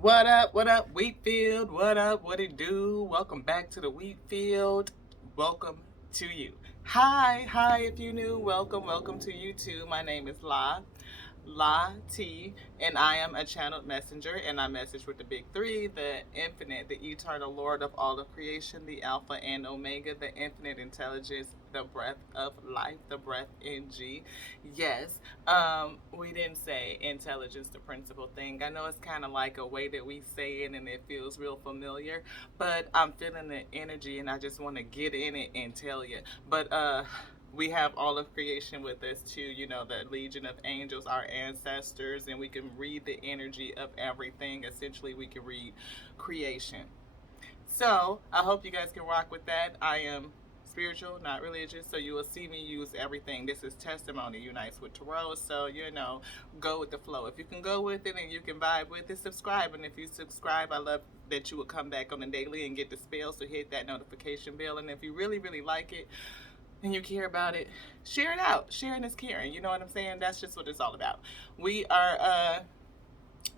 What up, Wheatfield? What up, what it do? Welcome back to the Wheatfield. Welcome to you. Hi, if you new, welcome to you too. My name is La T, and I am a channeled messenger, and I message with the big three, the infinite, the eternal Lord of all of creation, the Alpha and Omega, the infinite intelligence, the breath of life, the breath in G. Yes, we didn't say intelligence, the principal thing. I know it's kind of like a way that we say it and it feels real familiar, but I'm feeling the energy and I just want to get in it and tell you. But we have all of creation with us too, the legion of angels, our ancestors, and we can read the energy of everything. Essentially, we can read creation. So I hope you guys can rock with that. I am spiritual, not religious, so you will see me use everything. This is testimony unites with tarot, so go with the flow. If you can go with it and you can vibe with it, subscribe. And if you subscribe, I love that you would come back on the daily and get the spell, so hit that notification bell. And if you really like it and you care about it, share it out. Sharing is caring, you know what I'm saying? That's just what it's all about. We are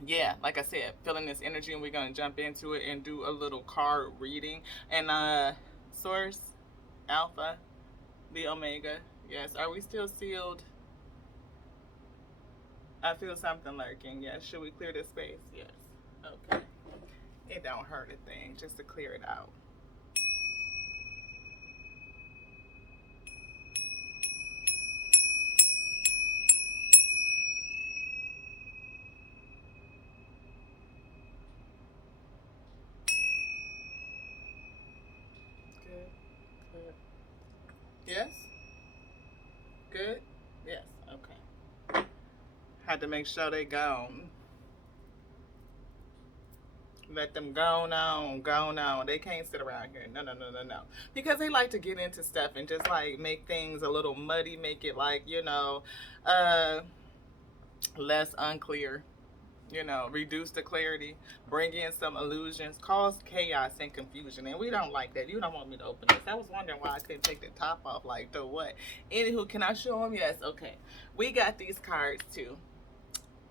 yeah, like I said, feeling this energy, and we're gonna jump into it and do a little card reading. And source, alpha, the omega. Yes, are we still sealed? I feel something lurking. Yes, should we clear this space? Yes. Okay. It don't hurt a thing just to clear it out. Good. Good. Yes. Good. Yes. Okay. Had to make sure they gone. Let them go on. They can't sit around here. No. Because they like to get into stuff and just like make things a little muddy, make it like, uh, less unclear. Reduce the clarity, bring in some illusions, cause chaos and confusion. And we don't like that. You don't want me to open this. I was wondering why I couldn't take the top off. Like, the what? Anywho, can I show them? Yes, okay. We got these cards too.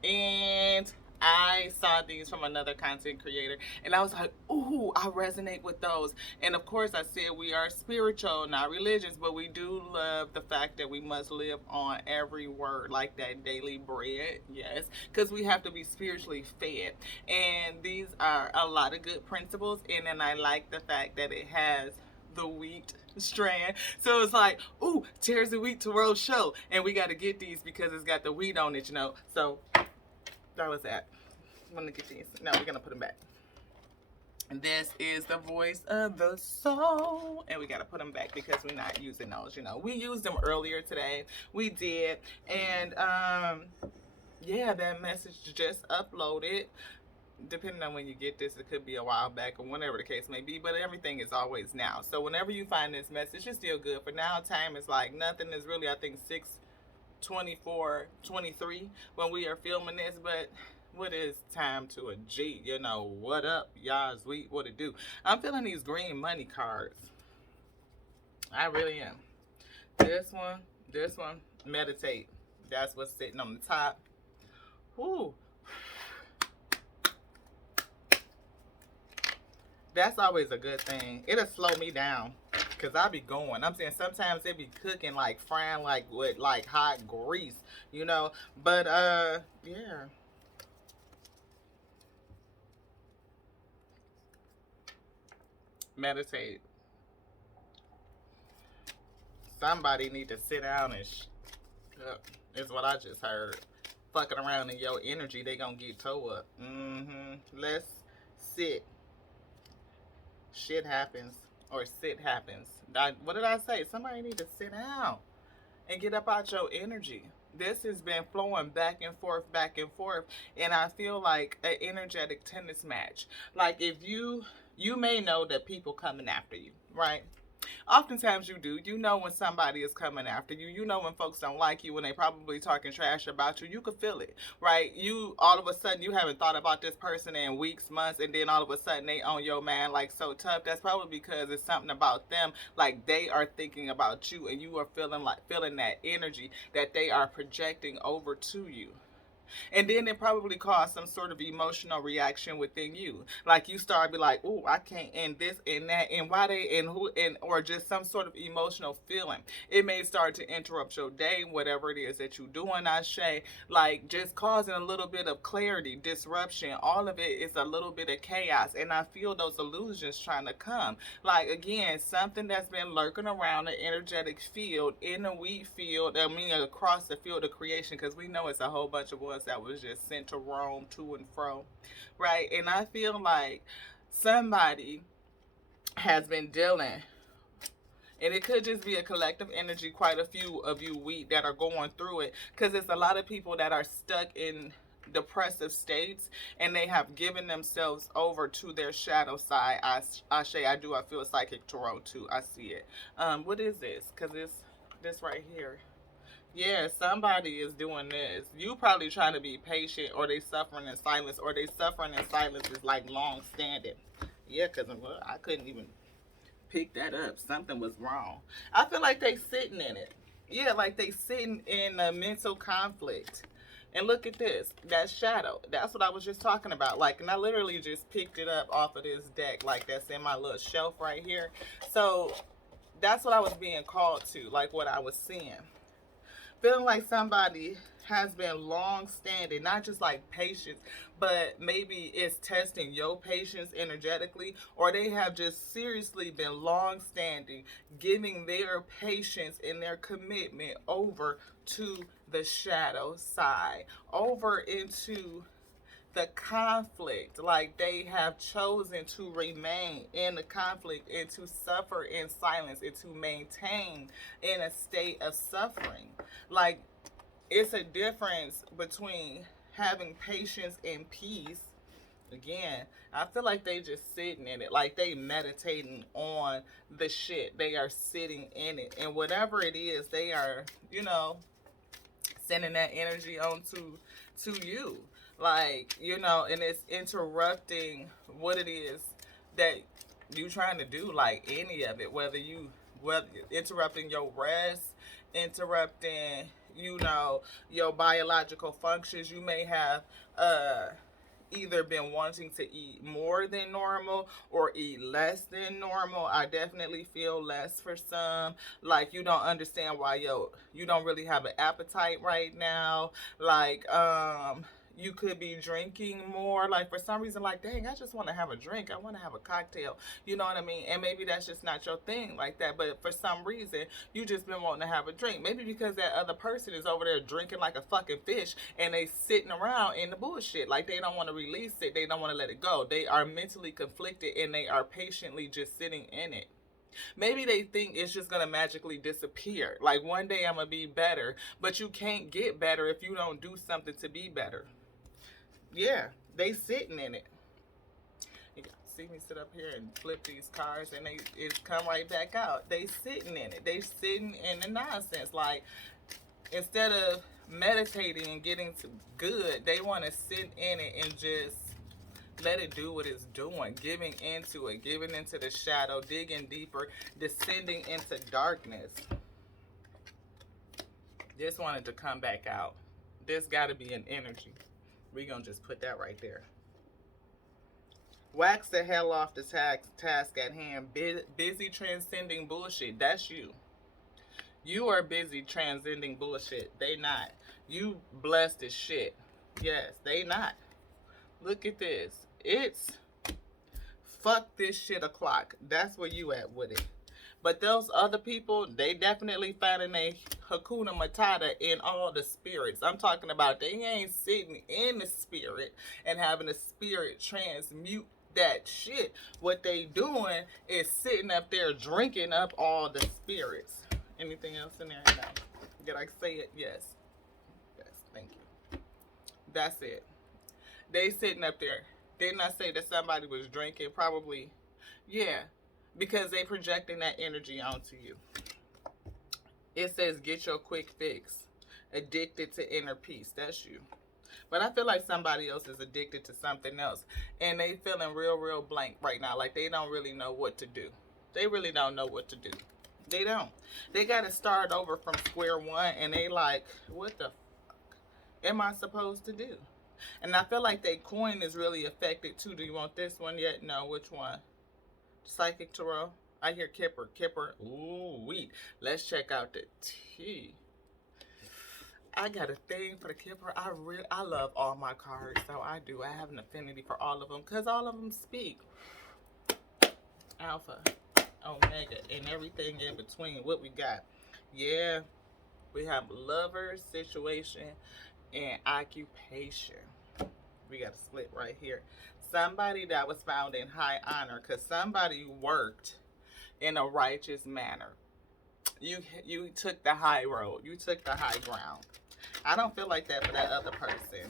And I saw these from another content creator, and I was like, ooh, I resonate with those. And of course, I said we are spiritual, not religious, but we do love the fact that we must live on every word, like that daily bread, yes, because we have to be spiritually fed. And these are a lot of good principles, and then I like the fact that it has the wheat strand. So it's like, ooh, tears the wheat to world show. And we got to get these because it's got the wheat on it. So that was that. I'm gonna get these. Now we're gonna put them back. And this is the voice of the soul. And we gotta put them back because we're not using those. We used them earlier today. We did. And yeah, that message just uploaded. Depending on when you get this, it could be a while back or whenever the case may be, but everything is always now. So whenever you find this message, it's still good. For now, time is like nothing is really, I think, 6:24:23 when we are filming this. But what is time to a G? What up, y'all? Sweet, what it do? I'm feeling these green money cards. I really am. This one, meditate. That's what's sitting on the top. Whoo. That's always a good thing. It'll slow me down. Cause I be going. I'm saying sometimes they be cooking like frying like with like hot grease. But yeah. Meditate. Somebody need to sit down and is what I just heard. Fucking around in your energy, they gonna get toe up. Let's sit. Shit happens. Or sit happens. What did I say? Somebody need to sit down and get up out your energy. This has been flowing back and forth, and I feel like an energetic tennis match. Like if you may know that people coming after you, right? Oftentimes you do. You know when somebody is coming after you. You know when folks don't like you, when they probably talking trash about you. You can feel it, right? You all of a sudden you haven't thought about this person in weeks, months, and then all of a sudden they on your man like so tough. That's probably because it's something about them. Like they are thinking about you, and you are feeling that energy that they are projecting over to you. And then it probably caused some sort of emotional reaction within you. Like you start be like, "Oh, I can't," and this and that, and why they and who and or just some sort of emotional feeling. It may start to interrupt your day, whatever it is that you're doing, Ashe. Like just causing a little bit of clarity, disruption. All of it is a little bit of chaos. And I feel those illusions trying to come. Like again, something that's been lurking around the energetic field in the wheat field, I mean across the field of creation, because we know it's a whole bunch of ones that was just sent to roam to and fro, right? And I feel like somebody has been dealing, and it could just be a collective energy, quite a few of you wheat that are going through it, because it's a lot of people that are stuck in depressive states, and they have given themselves over to their shadow side. Ashe, I feel psychic tarot too. I see it. What is this? Because it's this right here. Yeah, somebody is doing this. You probably trying to be patient, or they suffering in silence, or they suffering in silence is like long standing. Yeah, because I couldn't even pick that up. Something was wrong. I feel like they sitting in it. Yeah, like they sitting in a mental conflict. And look at this, that shadow. That's what I was just talking about. Like, and I literally just picked it up off of this deck, like that's in my little shelf right here. So that's what I was being called to, like what I was seeing. Feeling like somebody has been long standing, not just like patience, but maybe it's testing your patience energetically, or they have just seriously been long standing, giving their patience and their commitment over to the shadow side, over into the conflict. Like they have chosen to remain in the conflict and to suffer in silence and to maintain in a state of suffering. Like it's a difference between having patience and peace. Again, I feel like they just sitting in it, like they meditating on the shit. They are sitting in it, and whatever it is, they are, sending that energy on to you, like, and it's interrupting what it is that you trying to do, like any of it, whether interrupting your rest, interrupting your biological functions. You may have either been wanting to eat more than normal or eat less than normal. I definitely feel less for some. Like you don't understand why you don't really have an appetite right now. Like you could be drinking more. Like for some reason, like, dang, I just want to have a drink. I want to have a cocktail. You know what I mean? And maybe that's just not your thing like that. But for some reason, you just been wanting to have a drink. Maybe because that other person is over there drinking like a fucking fish and they sitting around in the bullshit. Like they don't want to release it. They don't want to let it go. They are mentally conflicted and they are patiently just sitting in it. Maybe they think it's just gonna magically disappear. Like one day I'm gonna be better, but you can't get better if you don't do something to be better. Yeah, they sitting in it. You see me sit up here and flip these cards, and it come right back out. They sitting in it. They sitting in the nonsense. Like instead of meditating and getting to good, they want to sit in it and just let it do what it's doing, giving into it, giving into the shadow, digging deeper, descending into darkness. Just wanted to come back out. There's got to be an energy. We're going to just put that right there. Wax the hell off the task at hand. Busy transcending bullshit. That's you. You are busy transcending bullshit. They not. You blessed as shit. Yes, they not. Look at this. It's fuck this shit o'clock. That's where you at with it. But those other people, they definitely finding a Hakuna Matata in all the spirits. I'm talking about they ain't sitting in the spirit and having the spirit transmute that shit. What they doing is sitting up there drinking up all the spirits. Anything else in there? No. Did I say it? Yes. Yes, thank you. That's it. They sitting up there. Didn't I say that somebody was drinking? Probably. Yeah. Because they projecting that energy onto you. It says, get your quick fix. Addicted to inner peace. That's you. But I feel like somebody else is addicted to something else. And they feeling real blank right now. Like they don't really know what to do. They really don't know what to do. They don't. They got to start over from square one. And they like, what the fuck? am I supposed to do? And I feel like that coin is really affected too. Do you want this one yet? No, which one? Psychic Tarot. I hear Kipper. Kipper. Ooh, wait. Let's check out the T. I got a thing for the Kipper. I love all my cards, so I do. I have an affinity for all of them because all of them speak. Alpha, Omega, and everything in between. What we got? Yeah, we have lover, situation, and occupation. We got a split right here. Somebody that was found in high honor because somebody worked in a righteous manner. You took the high road. You took the high ground. I don't feel like that for that other person.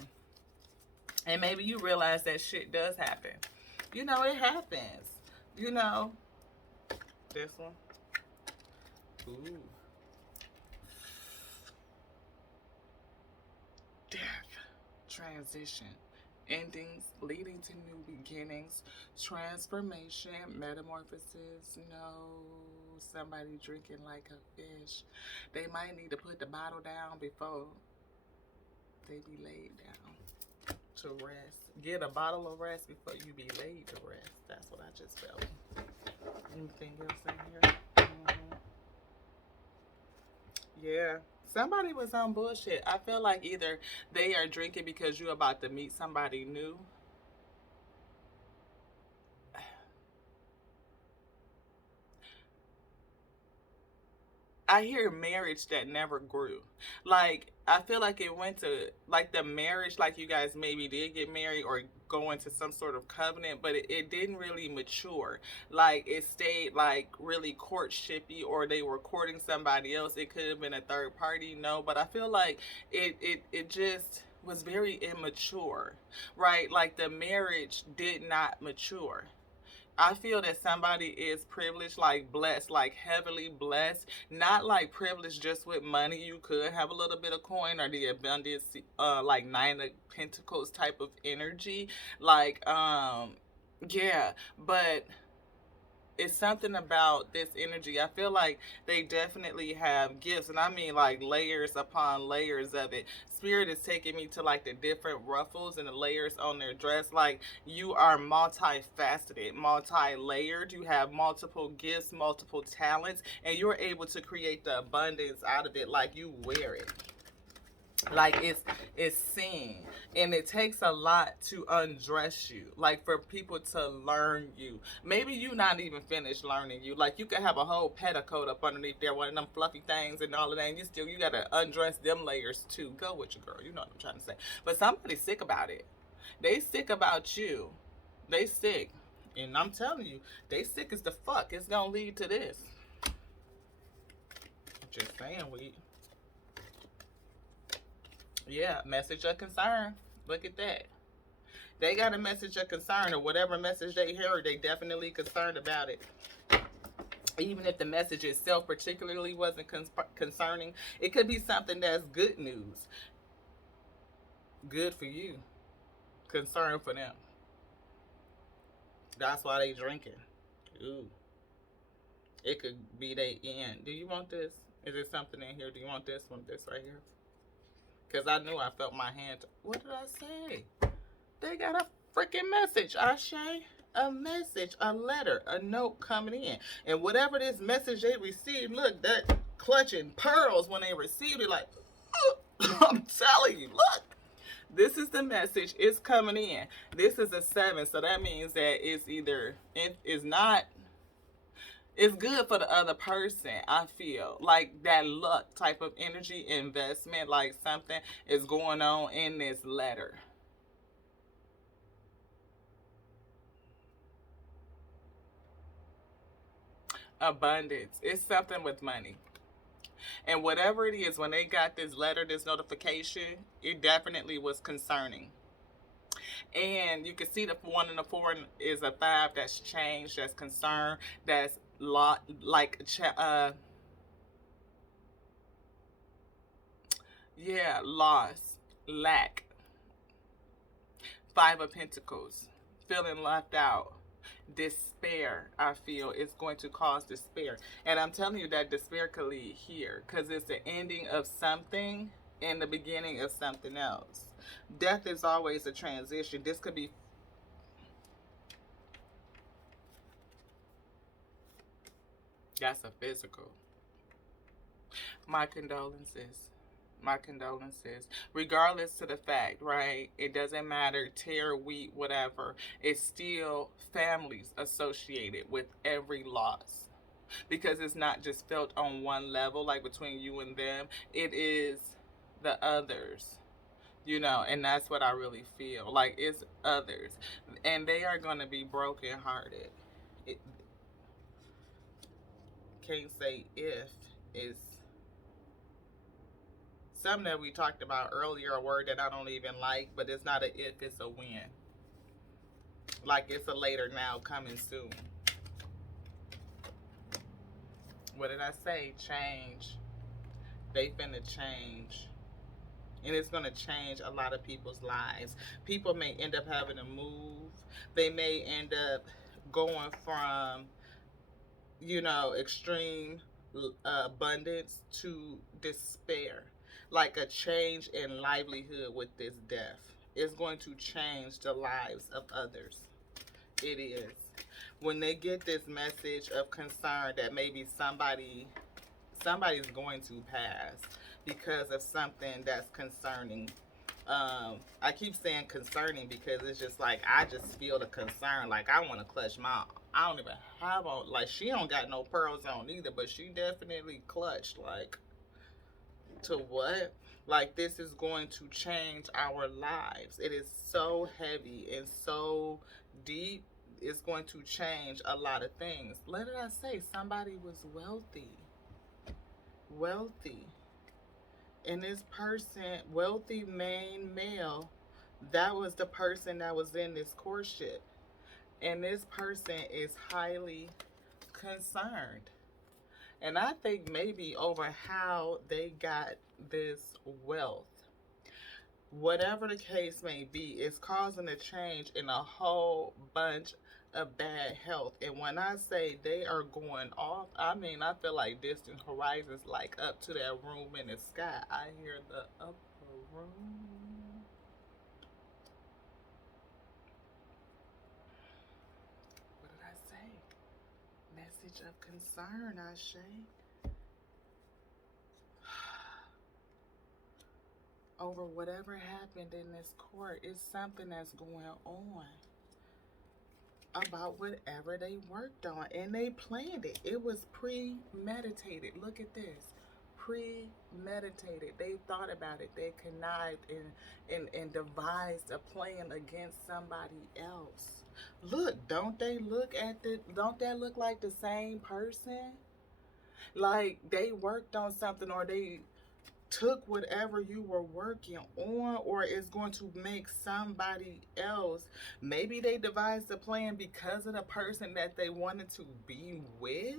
And maybe you realize that shit does happen. You know, it happens. You know. This one. Ooh. Death. Transition. Endings leading to new beginnings. Transformation. Metamorphosis. No. Somebody drinking like a fish. They might need to put the bottle down before they be laid down to rest. Get a bottle of rest before you be laid to rest. That's what I just felt. Anything else in here? Yeah. Somebody was on bullshit. I feel like either they are drinking because you're about to meet somebody new. I hear marriage that never grew. Like, I feel like it went to, like, the marriage, like you guys maybe did get married or go into some sort of covenant, but it didn't really mature. Like, it stayed, like, really courtshipy, or they were courting somebody else. It could have been a third party, no, but I feel like it just was very immature, right? Like, the marriage did not mature. I feel that somebody is privileged, like blessed, like heavily blessed. Not like privileged just with money. You could have a little bit of coin or the abundance, like Nine of Pentacles type of energy. Like, yeah, but it's something about this energy. I feel like they definitely have gifts, and I mean like layers upon layers of it. Spirit is taking me to like the different ruffles and the layers on their dress. Like, you are multifaceted, multi-layered. You have multiple gifts, multiple talents, and you're able to create the abundance out of it. Like, you wear it. Like, it's seen, and it takes a lot to undress you, like for people to learn you. Maybe you not even finished learning you. Like, you could have a whole petticoat up underneath there, one of them fluffy things and all of that, and you gotta undress them layers too. Go with your girl, you know what I'm trying to say. But somebody's sick about it. They sick about you. They sick, and I'm telling you, they sick as the fuck. It's gonna lead to this. Just saying, yeah, message of concern. Look at that. They got a message of concern, or whatever message they heard, they definitely concerned about it. Even if the message itself particularly wasn't concerning, it could be something that's good news. Good for you. Concern for them. That's why they drinking. Ooh. It could be they end. Do you want this? Is there something in here? Do you want this one? This right here? Because I knew I felt my hand. What did I say? They got a freaking message, Ashe. A message, a letter, a note coming in. And whatever this message they received, look, that clutching pearls when they received it, like, I'm telling you, look. This is the message. It's coming in. This is a 7, so that means that it's either, it is not, it's good for the other person. I feel like that luck type of energy investment, like something is going on in this letter. Abundance. It's something with money. And whatever it is, when they got this letter, this notification, it definitely was concerning. And you can see the 1 and the 4 is a 5. That's change, that's concern, that's yeah, loss, lack. 5 of Pentacles, feeling left out. Despair, I feel, is going to cause despair. And I'm telling you that despair could lead here, because it's the ending of something in the beginning of something else. Death is always a transition. This could be, that's a physical. My condolences. My condolences. Regardless to the fact, right? It doesn't matter, tear, wheat, whatever. It's still families associated with every loss. Because it's not just felt on one level, like between you and them. It is the others, you know, and that's what I really feel. Like, it's others. And they are going to be brokenhearted. It, can't say if, it's something that we talked about earlier, a word that I don't even like, but it's not a if, it's a when. Like, it's a later now, coming soon. What did I say? Change. They finna change. And it's going to change a lot of people's lives. People may end up having to move. They may end up going from, you know, extreme abundance to despair. Like a change in livelihood with this death. It's going to change the lives of others. It is. When they get this message of concern that maybe somebody's going to pass because of something that's concerning. I keep saying concerning because it's just like, I just feel the concern. Like, I want to clutch my, I don't even have on, like, she don't got no pearls on either, but she definitely clutched. Like, to what? Like, this is going to change our lives. It is so heavy and so deep. It's going to change a lot of things. Let did I say? Somebody was wealthy. Wealthy. And this person, wealthy main male, that was the person that was in this courtship. And this person is highly concerned. And I think maybe over how they got this wealth. Whatever the case may be, it's causing a change in a whole bunch of bad health. And when I say they are going off, I mean, I feel like distant horizons, like up to that room in the sky. I hear the upper room. What did I say? Message of concern, Ashe. Over whatever happened in this court, it's something that's going on about whatever they worked on, and they planned it. It was premeditated. Look at this. Premeditated. They thought about it. They connived and devised a plan against somebody else. Look, don't that look like the same person? Like, they worked on something, or they took whatever you were working on, or is going to make somebody else. Maybe they devised a plan because of the person that they wanted to be with.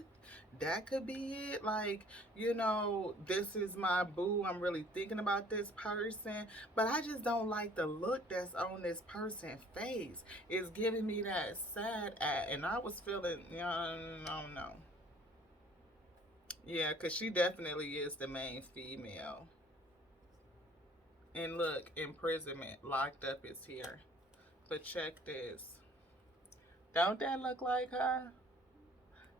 That could be it. Like, you know, this is my boo. I'm really thinking about this person, but I just don't like the look that's on this person's face. It's giving me that sad and I was feeling, no. Yeah, because she definitely is the main female. And look, imprisonment, locked up is here. But check this. Don't that look like her?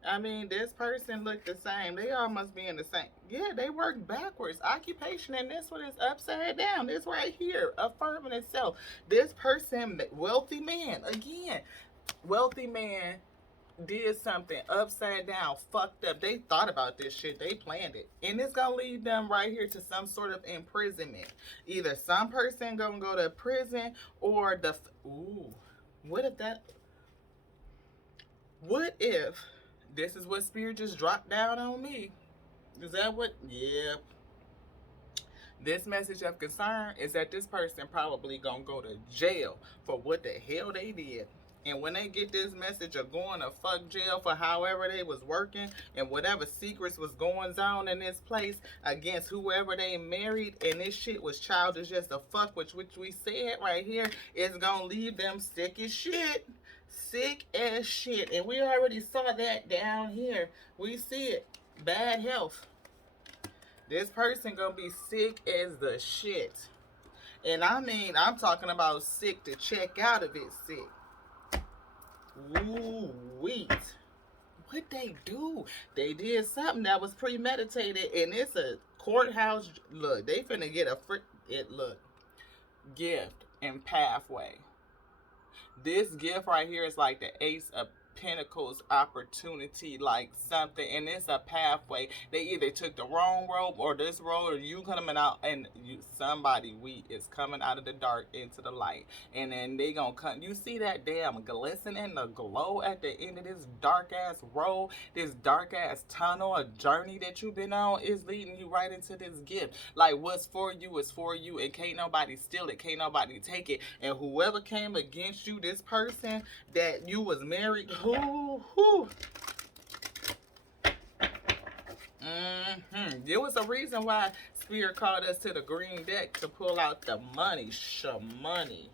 I mean, this person looked the same. They all must be in the same. Yeah, they work backwards. Occupation, and this one is upside down. This right here, affirming itself. This person, wealthy man, again, wealthy man, did something upside down, fucked up. They thought about this shit. They planned it. And it's gonna lead them right here to some sort of imprisonment. Either some person gonna go to prison, or what if this is what spirit just dropped down on me? Is that what? Yeah. This message of concern is that this person probably gonna go to jail for what the hell they did. And when they get this message of going to fuck jail for however they was working and whatever secrets was going on in this place against whoever they married, and this shit was childish just a fuck, which we said right here, is gonna leave them sick as shit. Sick as shit. And we already saw that down here. We see it. Bad health. This person gonna be sick as the shit. And I mean, I'm talking about sick to check out of it sick. Ooh, wheat. What they do? They did something that was premeditated, and it's a courthouse. Look, they finna get a look, gift and pathway. This gift right here is like the Ace of Pentacles opportunity, like something, and it's a pathway. They either took the wrong road or this road, or you coming out, and somebody is coming out of the dark into the light, and then they gonna come. You see that damn glistening, the glow at the end of this dark ass road, this dark ass tunnel, a journey that you've been on is leading you right into this gift. Like what's for you is for you, and can't nobody steal it, can't nobody take it, and whoever came against you, this person that you was married. There was a reason why Spirit called us to the green deck to pull out the money. Money.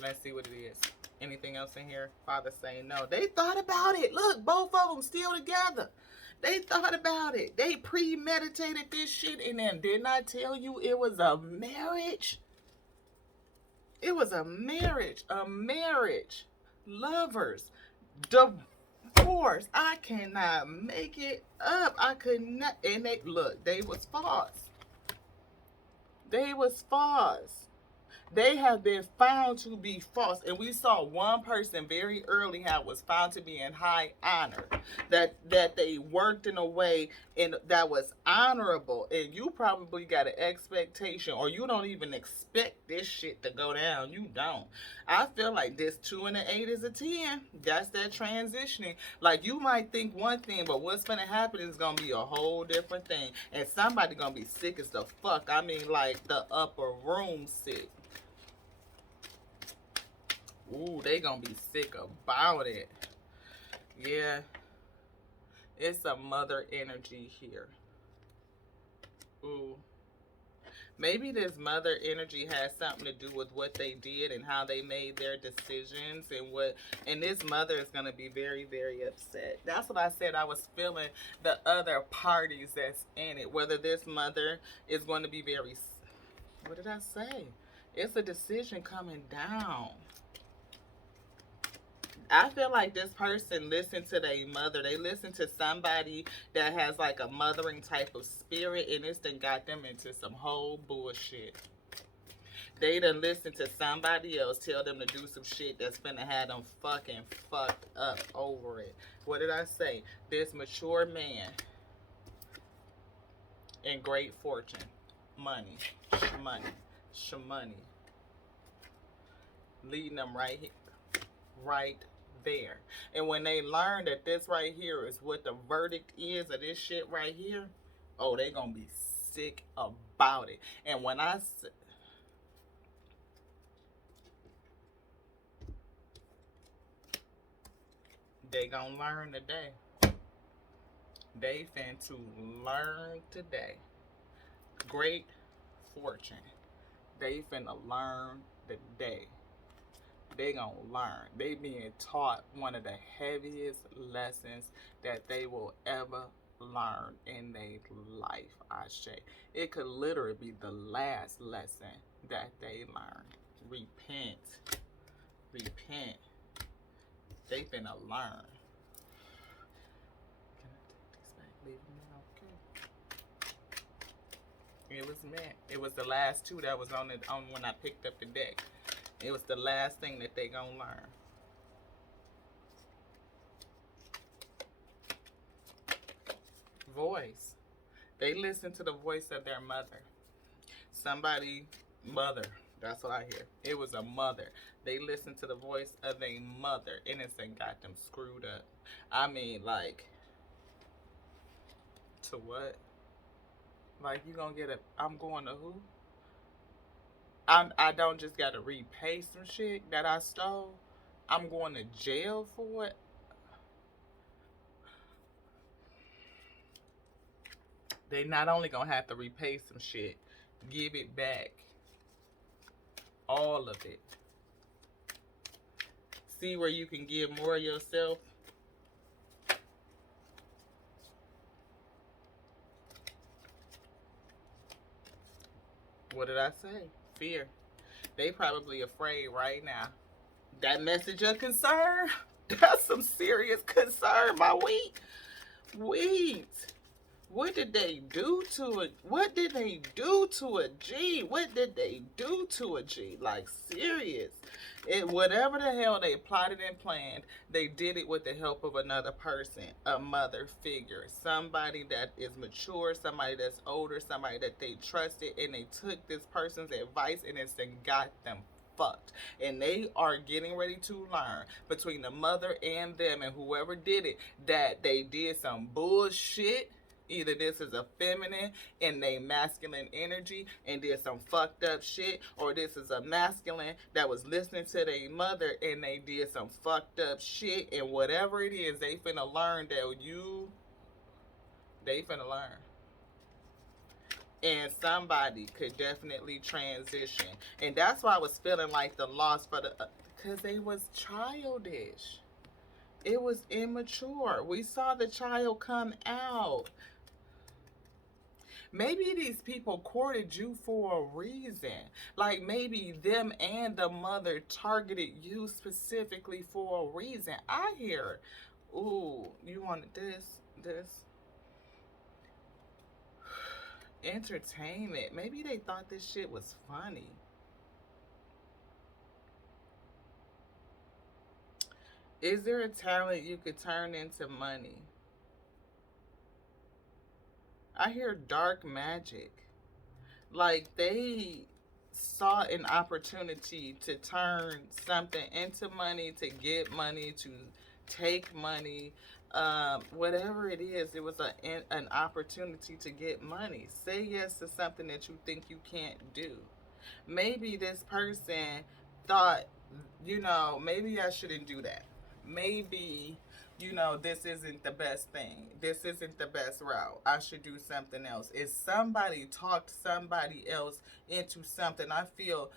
Let's see what it is. Anything else in here? Father saying no. They thought about it. Look, both of them still together. They thought about it. They premeditated this shit. And then didn't I tell you it was a marriage? It was a marriage. Lovers. Divorce. I cannot make it up. I could not. And they, look, they was false. They was false. They have been found to be false. And we saw one person very early how was found to be in high honor. That they worked in a way that was honorable. And you probably got an expectation, or you don't even expect this shit to go down. You don't. I feel like this 2 and an 8 is a 10. That's that transitioning. Like you might think one thing, but what's gonna happen is gonna be a whole different thing. And somebody gonna be sick as the fuck. I mean like the upper room sick. Ooh, they gonna be sick about it. Yeah. It's a mother energy here. Ooh. Maybe this mother energy has something to do with what they did and how they made their decisions and this mother is gonna be very, very upset. That's what I said. I was feeling the other parties that's in it. Whether this mother is going to be very, what did I say? It's a decision coming down. I feel like this person listened to their mother. They listened to somebody that has like a mothering type of spirit, and it's done got them into some whole bullshit. They done listened to somebody else tell them to do some shit that's finna have them fucking fucked up over it. What did I say? This mature man in great fortune. Money. Leading them right here. Right there. And when they learn that this right here is what the verdict is of this shit right here, oh, they gonna be sick about it. And when I say, they gonna learn today. They finna learn today. Great fortune. They finna learn today. They gonna learn. They being taught one of the heaviest lessons that they will ever learn in their life, I say. It could literally be the last lesson that they learn. Repent. They finna learn. Can I take this back? Leave them now, okay? It was meant. It was the last two that was on when I picked up the deck. It was the last thing that they gonna learn. Voice. They listen to the voice of their mother. Mother. That's what I hear. It was a mother. They listened to the voice of a mother. Innocent got them screwed up. I mean, like, to what? Like, you gonna get I'm going to who? I don't just gotta repay some shit that I stole. I'm going to jail for it. They not only gonna have to repay some shit, give it back. All of it. See where you can give more of yourself. What did I say? Fear. They probably afraid right now. That message of concern, that's some serious concern, my wheat. Wheat. What did they do to it? What did they do to a G? What did they do to a G? Like, serious. Whatever the hell they plotted and planned, they did it with the help of another person, a mother figure, somebody that is mature, somebody that's older, somebody that they trusted, and they took this person's advice and it's got them fucked. And they are getting ready to learn between the mother and them and whoever did it that they did some bullshit. Either this is a feminine and they masculine energy and did some fucked up shit, or this is a masculine that was listening to their mother and they did some fucked up shit. And whatever it is, they finna learn that they finna learn. And somebody could definitely transition. And that's why I was feeling like the loss for the, because they was childish. It was immature. We saw the child come out. Maybe these people courted you for a reason. Like maybe them and the mother targeted you specifically for a reason. I hear, ooh, you wanted this. Entertainment. Maybe they thought this shit was funny. Is there a talent you could turn into money? I hear dark magic. Like they saw an opportunity to turn something into money, to get money, to take money, whatever it is. It was an opportunity to get money. Say yes to something that you think you can't do. Maybe this person thought, maybe I shouldn't do that. Maybe this isn't the best thing. This isn't the best route. I should do something else. If somebody talked somebody else into something, I feel,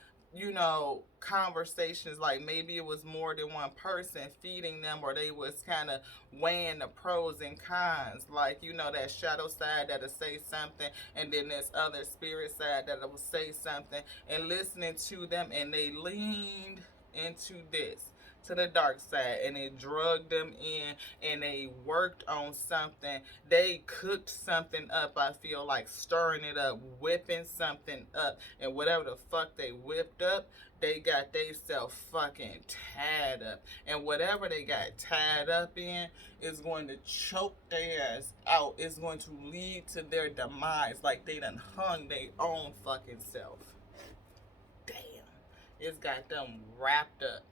conversations like maybe it was more than one person feeding them, or they was kind of weighing the pros and cons. Like, that shadow side that'll say something, and then this other spirit side that'll say something, and listening to them, and they leaned into this, to the dark side, and it drugged them in, and they worked on something. They cooked something up, I feel like, stirring it up, whipping something up, and whatever the fuck they whipped up, they got theyself fucking tied up. And whatever they got tied up in is going to choke their ass out. It's going to lead to their demise, like they done hung their own fucking self. Damn. It's got them wrapped up.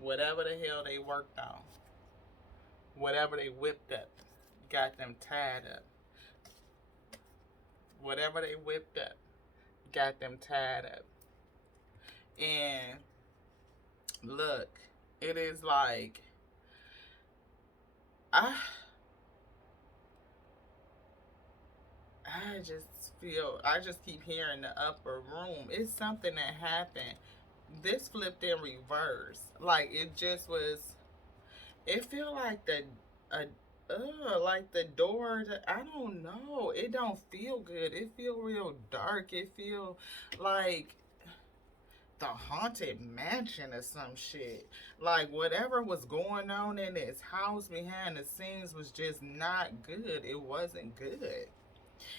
Whatever the hell they worked on, whatever they whipped up, got them tied up. Whatever they whipped up, got them tied up. And look, it is like, I just keep hearing the upper room. It's something that happened. This flipped in reverse. Like it just was. It feel like like the door. I don't know. It don't feel good. It feel real dark. It feel like the haunted mansion or some shit. Like whatever was going on in this house behind the scenes was just not good. It wasn't good.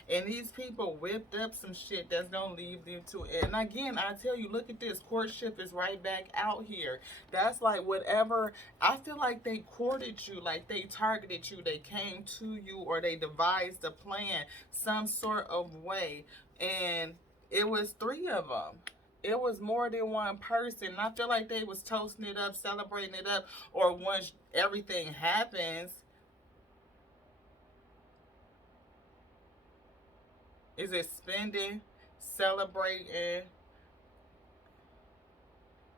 And these people whipped up some shit that's gonna leave them to it. And again, I tell you, look at this. Courtship is right back out here. That's like whatever. I feel like they courted you, like they targeted you, they came to you, or they devised a plan some sort of way. And it was 3 of them. It was more than one person. I feel like they was toasting it up, celebrating it up, or once everything happens, is it spending, celebrating?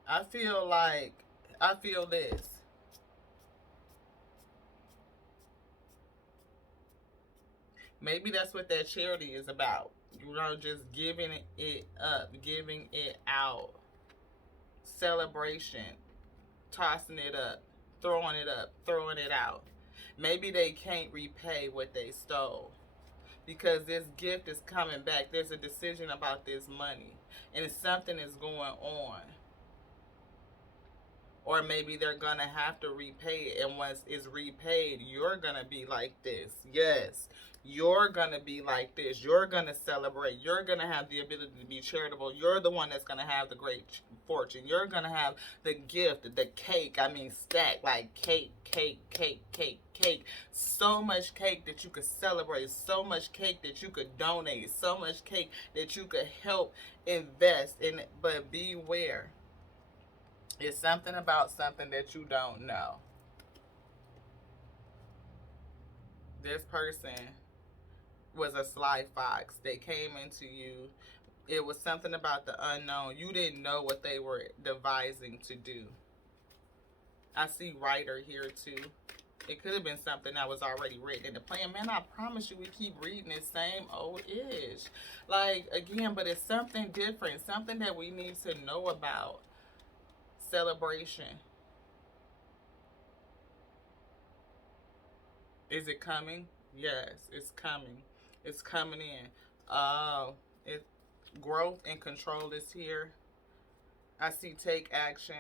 I feel this. Maybe that's what that charity is about. Just giving it up, giving it out. Celebration, tossing it up, throwing it out. Maybe they can't repay what they stole, because this gift is coming back. There's a decision about this money, and something is going on. Or maybe they're gonna have to repay it, and once it's repaid, you're gonna be like this. Yes, you're gonna be like this. You're gonna celebrate. You're gonna have the ability to be charitable. You're the one that's gonna have the great fortune. You're gonna have the gift, the cake. I mean, stack like cake, cake, cake, cake, cake. So much cake that you could celebrate. So much cake that you could donate. So much cake that you could help invest in. But beware. It's something about something that you don't know. This person was a sly fox. They came into you. It was something about the unknown. You didn't know what they were devising to do. I see writer here too. It could have been something that was already written in the plan. Man, I promise you, we keep reading the same old-ish. Like, again, but it's something different. Something that we need to know about. Celebration. Is it coming? Yes, it's coming. It's coming in. It growth and control is here. I see take action.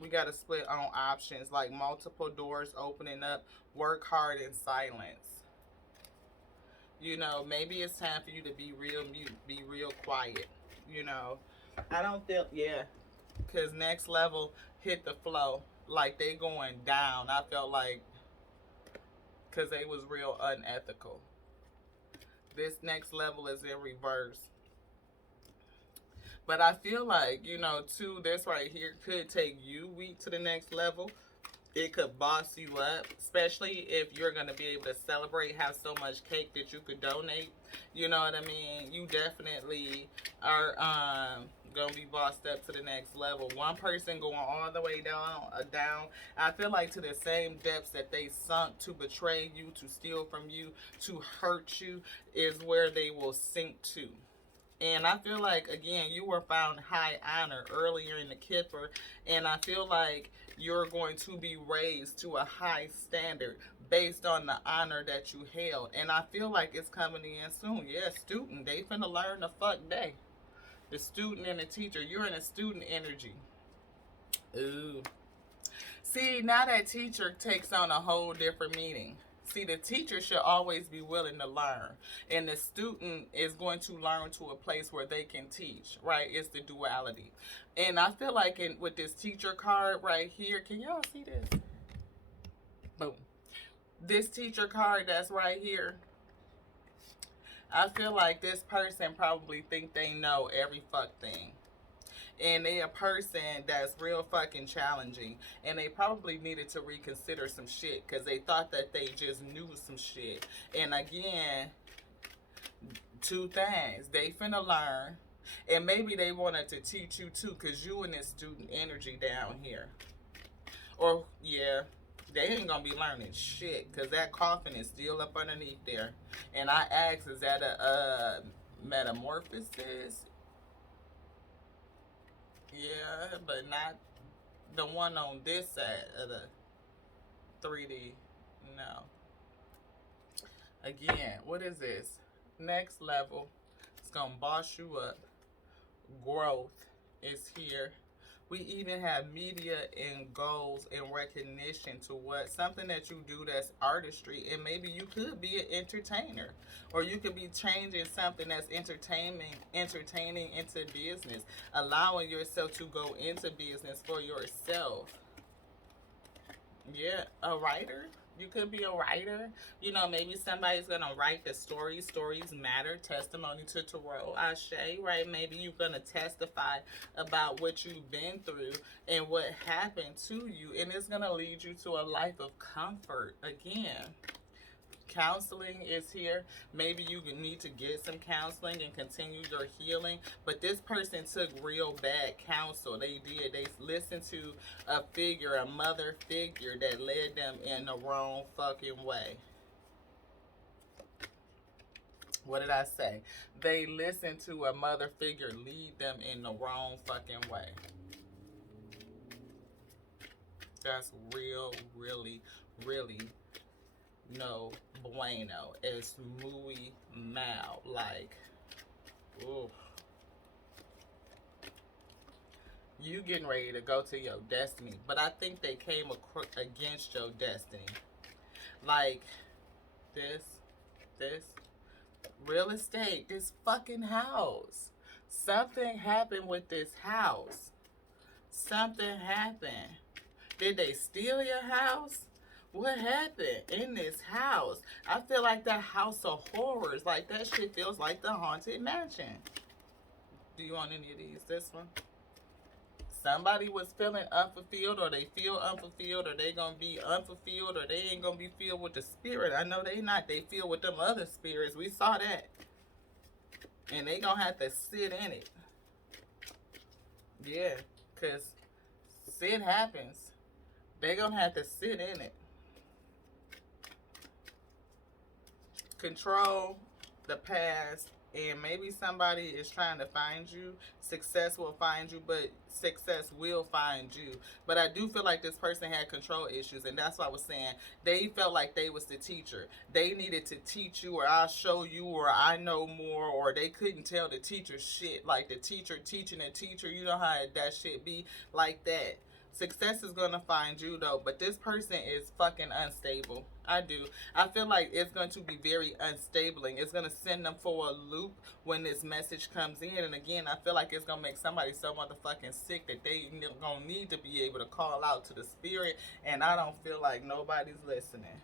We got to split on options, like multiple doors opening up. Work hard in silence. You know, maybe it's time for you to be real mute, be real quiet. You know, I don't feel, yeah. Because next level hit the flow. Like they going down. I felt like, because they was real unethical. This next level is in reverse. But I feel like, you know, too, this right here could take you weak to the next level. It could boss you up, especially if you're going to be able to celebrate, have so much cake that you could donate. You know what I mean? You definitely are going to be bossed up to the next level. One person going all the way down. I feel like to the same depths that they sunk to betray you, to steal from you, to hurt you, is where they will sink to. And I feel like, again, you were found high honor earlier in the Kipper. And I feel like you're going to be raised to a high standard based on the honor that you held. And I feel like it's coming in soon. Yeah, student, they finna learn the fuck day. The student and the teacher. You're in a student energy. Ooh. See, now that teacher takes on a whole different meaning. See, the teacher should always be willing to learn. And the student is going to learn to a place where they can teach, right? It's the duality. And I feel like with this teacher card right here, can y'all see this? Boom. This teacher card that's right here, I feel like this person probably think they know every fuck thing. And they a person that's real fucking challenging. And they probably needed to reconsider some shit because they thought that they just knew some shit. And again, two things. They finna learn. And maybe they wanted to teach you too because you in this student energy down here. Or, yeah, they ain't gonna be learning shit because that coffin is still up underneath there. And I asked, is that a metamorphosis? Yeah, but not the one on this side of the 3D. No. Again, what is this? Next level. It's going to boss you up. Growth is here. We even have media and goals and recognition to what something that you do that's artistry, and maybe you could be an entertainer, or you could be changing something that's entertaining into business, allowing yourself to go into business for yourself. Yeah, a writer. You could be a writer. You know, maybe somebody's going to write the stories. Stories matter. Testimony to Tarot. Ashe, right? Maybe you're going to testify about what you've been through and what happened to you. And it's going to lead you to a life of comfort. Again, counseling is here. Maybe you need to get some counseling and continue your healing. But this person took real bad counsel. They did. They listened to a figure, a mother figure that led them in the wrong fucking way. What did I say? They listened to a mother figure lead them in the wrong fucking way. That's really no bueno. It's muy mal. Like, ooh. You getting ready to go to your destiny. But I think they came against your destiny. Like, this, real estate, this fucking house. Something happened with this house. Something happened. Did they steal your house? What happened in this house? I feel like that house of horrors. Like, that shit feels like the Haunted Mansion. Do you want any of these? This one? Somebody was feeling unfulfilled, or they feel unfulfilled, or they gonna be unfulfilled, or they ain't gonna be filled with the spirit. I know they not. They filled with them other spirits. We saw that. And they gonna have to sit in it. Yeah, because sin happens. They gonna have to sit in it. Control the past, and maybe somebody is trying to find you. Success will find you, but success will find you. But I do feel like this person had control issues, and that's why I was saying they felt like they was the teacher. They needed to teach you, or I'll show you, or I know more, or they couldn't tell the teacher shit. Like the teacher teaching a teacher, you know how that shit be like that. Success is gonna find you though, but this person is fucking unstable. I do. I feel like it's going to be very unstabling. It's going to send them for a loop when this message comes in. And again, I feel like it's going to make somebody so motherfucking sick that they going to need to be able to call out to the spirit. And I don't feel like nobody's listening.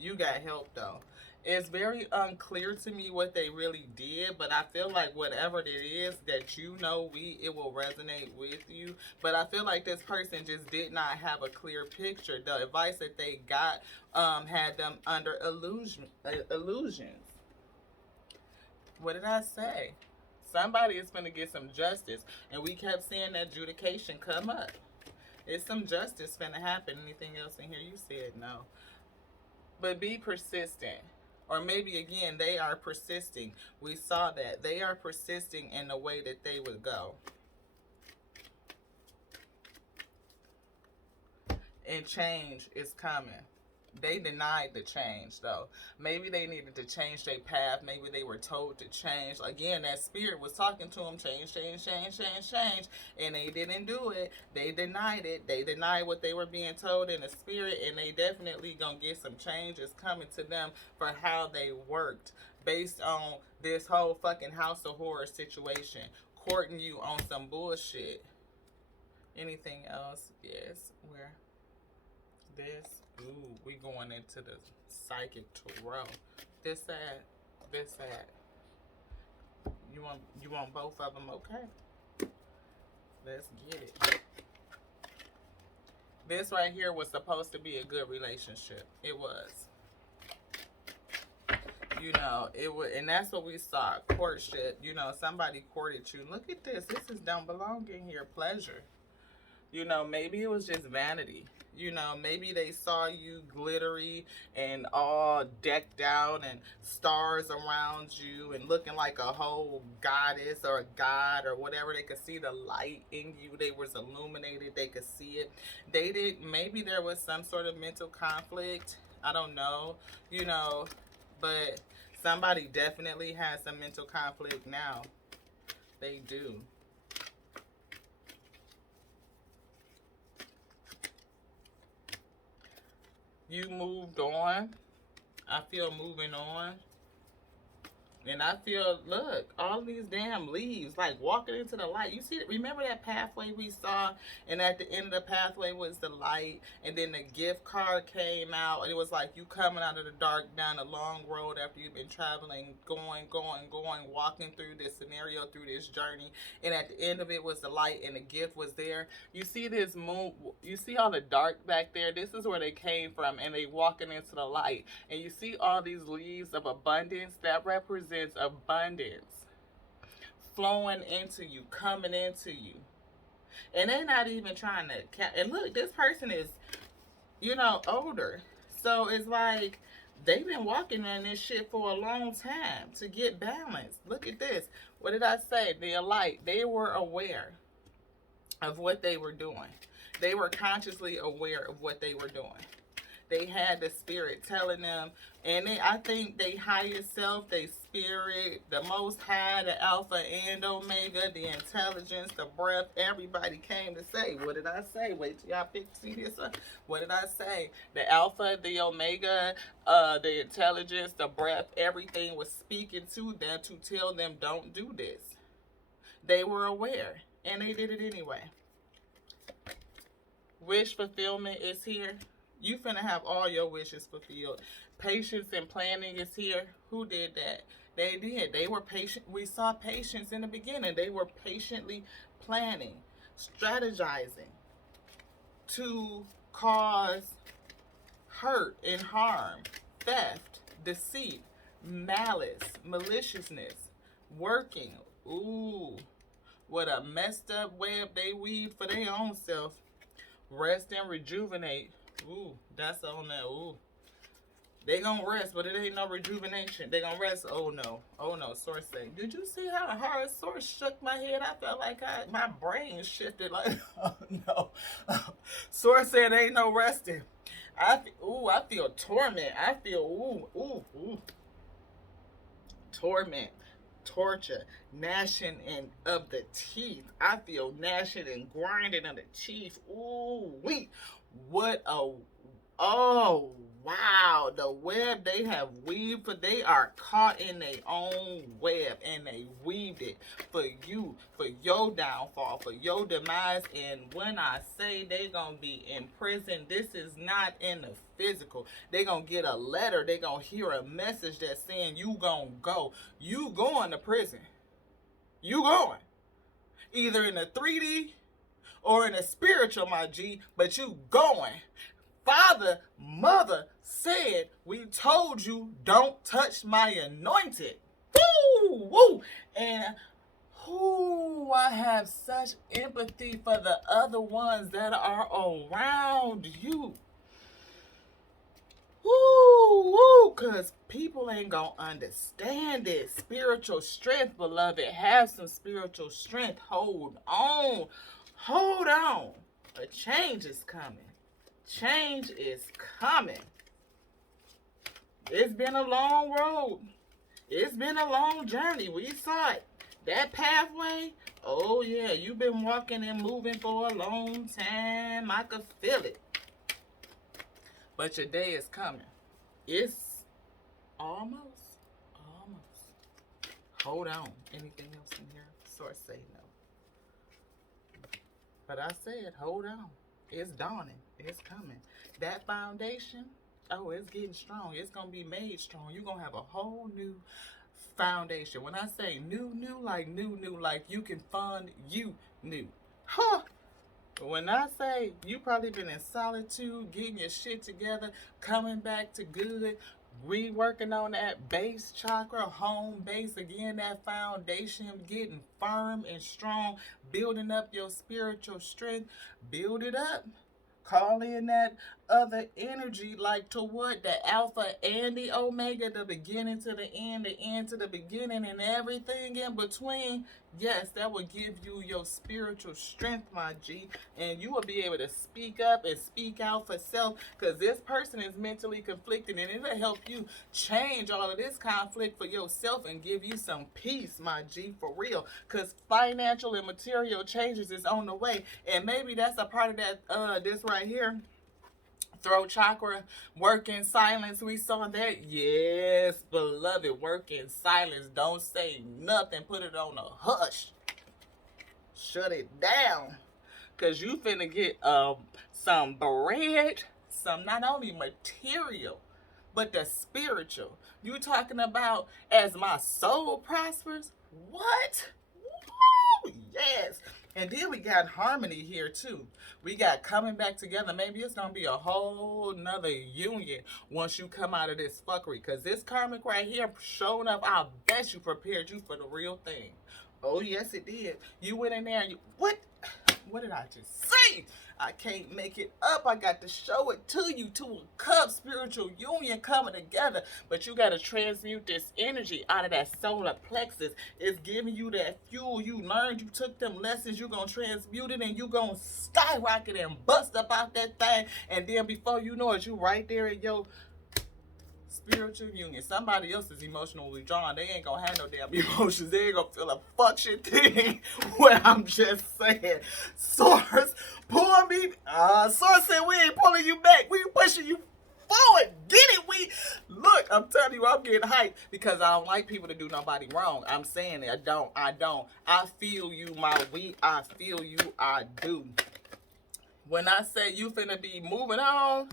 You got help though. It's very unclear to me what they really did, but I feel like whatever it is that you know, it will resonate with you. But I feel like this person just did not have a clear picture. The advice that they got had them under illusions. What did I say? Somebody is going to get some justice, and we kept seeing that adjudication come up. It's some justice finna happen. Anything else in here? You said no. But be persistent. Or maybe again, they are persisting. We saw that. They are persisting in the way that they would go. And change is coming. They denied the change though. Maybe they needed to change their path. Maybe they were told to change. Again, that spirit was talking to them, change. And they didn't do it. They denied it. They denied what they were being told in the spirit. And they definitely gonna get some changes coming to them for how they worked. Based on this whole fucking house of horror situation. Courting you on some bullshit. Anything else? Yes. Where? This. Ooh, we going into the psychic tarot. This side, this side. You want both of them? Okay. Let's get it. This right here was supposed to be a good relationship. It was. You know, it was, and that's what we saw. Courtship. You know, somebody courted you. Look at this. This don't belong in here. Pleasure. You know, maybe it was just vanity. You know, maybe they saw you glittery and all decked out and stars around you and looking like a whole goddess or a god or whatever. They could see the light in you. They was illuminated. They could see it. They did. Maybe there was some sort of mental conflict. I don't know. You know, but somebody definitely has some mental conflict now. They do. You moved on. I feel moving on. And I feel, look, all these damn leaves, like walking into the light. You see, remember that pathway we saw? And at the end of the pathway was the light. And then the gift card came out. And it was like you coming out of the dark down a long road after you've been traveling, going, walking through this scenario, through this journey. And at the end of it was the light and the gift was there. You see this moon, you see all the dark back there? This is where they came from. And they walking into the light. And you see all these leaves of abundance that represent abundance flowing into you, coming into you. And they're not even trying to and look, this person is, you know, older. So it's like they've been walking on this shit for a long time to get balance. Look at this. What did I say? The light. They were aware of what they were doing. They were consciously aware of what they were doing. They had the spirit telling them, and I think they higher self, they spirit, the most high, the alpha and omega, the intelligence, the breath, everybody came to say, what did I say? Wait till y'all see this. What did I say? The alpha, the omega, the intelligence, the breath, everything was speaking to them to tell them, don't do this. They were aware, and they did it anyway. Wish fulfillment is here. You finna have all your wishes fulfilled. Patience and planning is here. Who did that? They did. They were patient. We saw patience in the beginning. They were patiently planning, strategizing to cause hurt and harm, theft, deceit, malice, maliciousness, working. Ooh, what a messed up web they weave for their own self. Rest and rejuvenate. Ooh, that's on that. Ooh. They gonna rest, but it ain't no rejuvenation. They gonna rest. Oh no. Oh no. Source say, did you see how hard Source shook my head? I felt like my brain shifted. Like, oh no. Source said ain't no resting. I feel torment. I feel torment, torture, gnashing of the teeth. I feel gnashing and grinding of the teeth. Ooh, what a, oh wow, the web they have weaved, for they are caught in their own web, and they weaved it for you, for your downfall, for your demise. And when I say they gonna be in prison, this is not in the physical. They gonna get a letter, they gonna hear a message that's saying you gonna go. You going to prison. You going. Either in a 3D or in a spiritual, my G, but you going. Father, mother said, we told you don't touch my anointed. Woo, woo. And I have such empathy for the other ones that are around you. Woo, because people ain't gonna understand it. Spiritual strength, beloved. Have some spiritual strength. Hold on. Hold on. A change is coming. Change is coming. It's been a long road. It's been a long journey. We saw it. That pathway, oh yeah, you've been walking and moving for a long time. I could feel it. But your day is coming. It's almost. Hold on. Anything else in here? Source say no. But I said, hold on. It's dawning. It's coming. That foundation, oh, it's getting strong. It's going to be made strong. You're going to have a whole new foundation. When I say new, like you can fund you new. Huh. When I say you probably been in solitude, getting your shit together, coming back to good, reworking on that base chakra, home base, again, that foundation, getting firm and strong, building up your spiritual strength, build it up. Call in that other energy, like to what? The alpha and the omega, the beginning to the end to the beginning, and everything in between. Yes, that will give you your spiritual strength, my G. And you will be able to speak up and speak out for self, because this person is mentally conflicted, and it'll help you change all of this conflict for yourself and give you some peace, my G, for real. Because financial and material changes is on the way. And maybe that's a part of that, this right here. Throat chakra, work in silence. We saw that. Yes, beloved, work in silence. Don't say nothing. Put it on a hush. Shut it down. Because you finna get some bread, some not only material, but the spiritual. You talking about as my soul prospers? What? Woo, yes. And then we got harmony here too. We got coming back together. Maybe it's going to be a whole nother union once you come out of this fuckery. Because this karmic right here showing up, I'll bet you prepared you for the real thing. Oh, yes, it did. You went in there and you, what What did I just say? I can't make it up. I got to show it to you. Two of Cups, spiritual union coming together. But you got to transmute this energy out of that solar plexus. It's giving you that fuel you learned. You took them lessons. You're going to transmute it and you're going to skyrocket and bust up out that thing. And then before you know it, you right there at your spiritual union. Somebody else is emotionally drawn. They ain't gonna have no damn emotions. They ain't gonna feel a fuck shit thing. What I'm just saying. Source, pull me. Source said we ain't pulling you back. We pushing you forward. Get it? Look, I'm telling you, I'm getting hyped because I don't like people to do nobody wrong. I'm saying it. I don't. I feel you, my week. I feel you. I do. When I say you finna be moving on,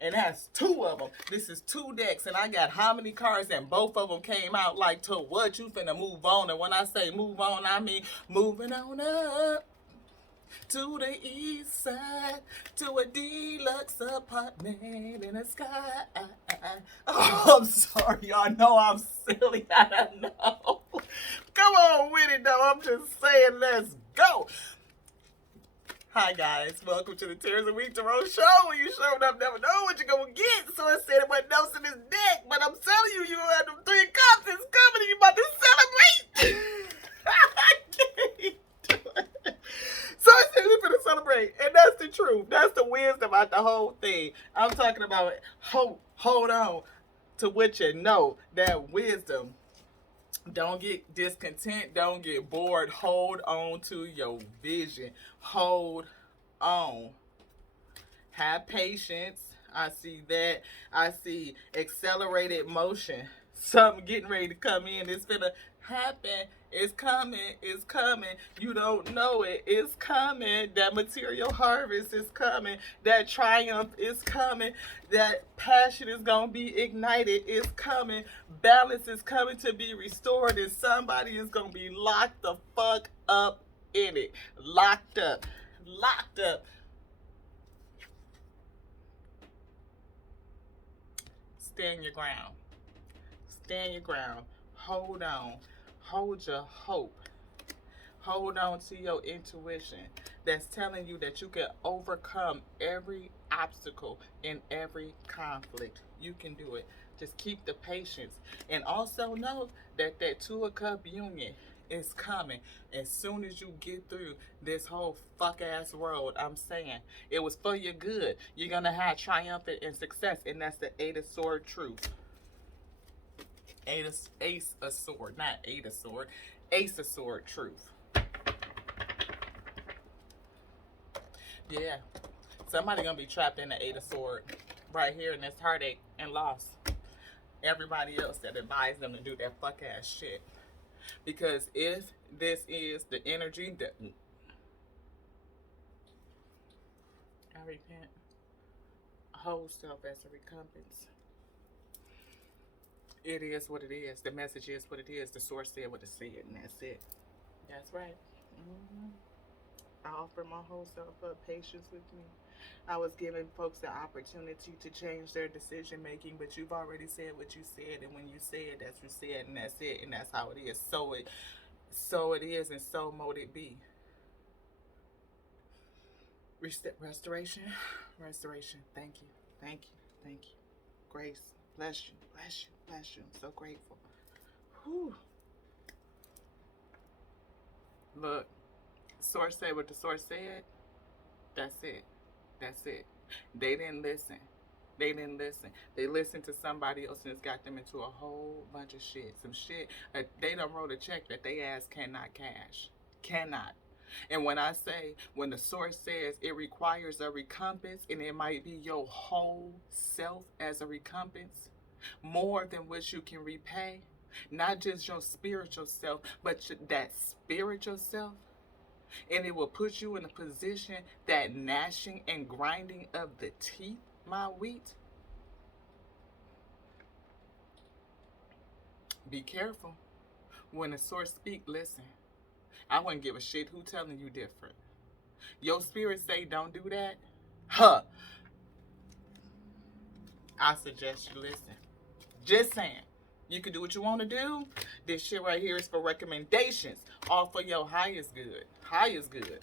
and that's two of them. This is two decks, and I got how many cards, and both of them came out like to what you finna move on. And when I say move on, I mean moving on up to the east side, to a deluxe apartment in the sky. Oh, I'm sorry, y'all know I'm silly. I know. Come on with it, though. I'm just saying, let's go. Hi guys, welcome to the Tears of Week Tarot Show, where you showed up never know what you're gonna get. So I said it wasn't else in this deck, but I'm telling you, you had them 3 cups, it's coming and you about to celebrate. I can't do it. So I said we're gonna celebrate, and that's the truth. That's the wisdom about the whole thing. I'm talking about hold on to what you know, that wisdom. Don't get discontent. Don't get bored. Hold on to your vision. Hold on. Have patience. I see that. I see accelerated motion. Something getting ready to come in. It's gonna happen. It's coming. It's coming. You don't know it. It's coming. That material harvest is coming. That triumph is coming. That passion is going to be ignited. It's coming. Balance is coming to be restored. And somebody is going to be locked the fuck up in it. Locked up. Locked up. Stand your ground. Stand your ground. Hold on. Hold your hope. Hold on to your intuition that's telling you that you can overcome every obstacle in every conflict. You can do it. Just keep the patience. And also know that that 2 of Cups union is coming as soon as you get through this whole fuck ass road. I'm saying it was for your good. You're going to have triumphant and success. And that's the 8 of Swords truth. Ace of Sword, not 8 of Sword. Ace of Sword truth. Yeah. Somebody gonna be trapped in the 8 of Sword right here in this heartache and loss. Everybody else that advised them to do that fuck ass shit. Because if this is the energy that I repent, whole self as a recompense. It is what it is. The message is what it is. The source said what it said, and that's it. That's right. I offer my whole self up. Patience with me. I was giving folks the opportunity to change their decision making, but you've already said what you said, and when you said, that's what you said, and that's it, and that's how it is. So it is, and so mote it be. Restoration. Thank you. Grace. Bless you. I'm so grateful. Whew. Look, source said what the source said. That's it. They didn't listen. They listened to somebody else, and it's got them into a whole bunch of shit. Some shit that they done wrote a check that they ass cannot cash. Cannot. And when I say, when the source says it requires a recompense, and it might be your whole self as a recompense, more than what you can repay, not just your spiritual self, but that spiritual self, and it will put you in a position that gnashing and grinding of the teeth, my wheat. Be careful. When the source speak, listen. I wouldn't give a shit who telling you different. Your spirit say don't do that. I suggest you listen. Just saying. You can do what you want to do. This shit right here is for recommendations, all for your highest good. Highest good.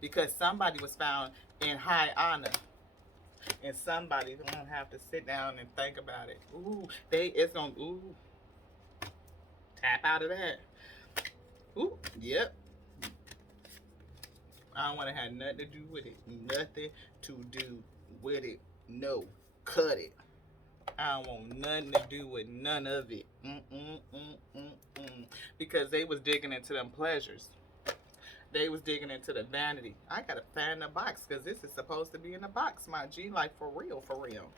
Because somebody was found in high honor. And somebody don't have to sit down and think about it. Ooh, it's on, ooh. Tap out of that. Ooh, yep. I don't want to have nothing to do with it. Nothing to do with it. No. Cut it. I don't want nothing to do with none of it. Because they was digging into them pleasures. They was digging into the vanity. I gotta find the box because this is supposed to be in the box, my G. Like, for real, for real.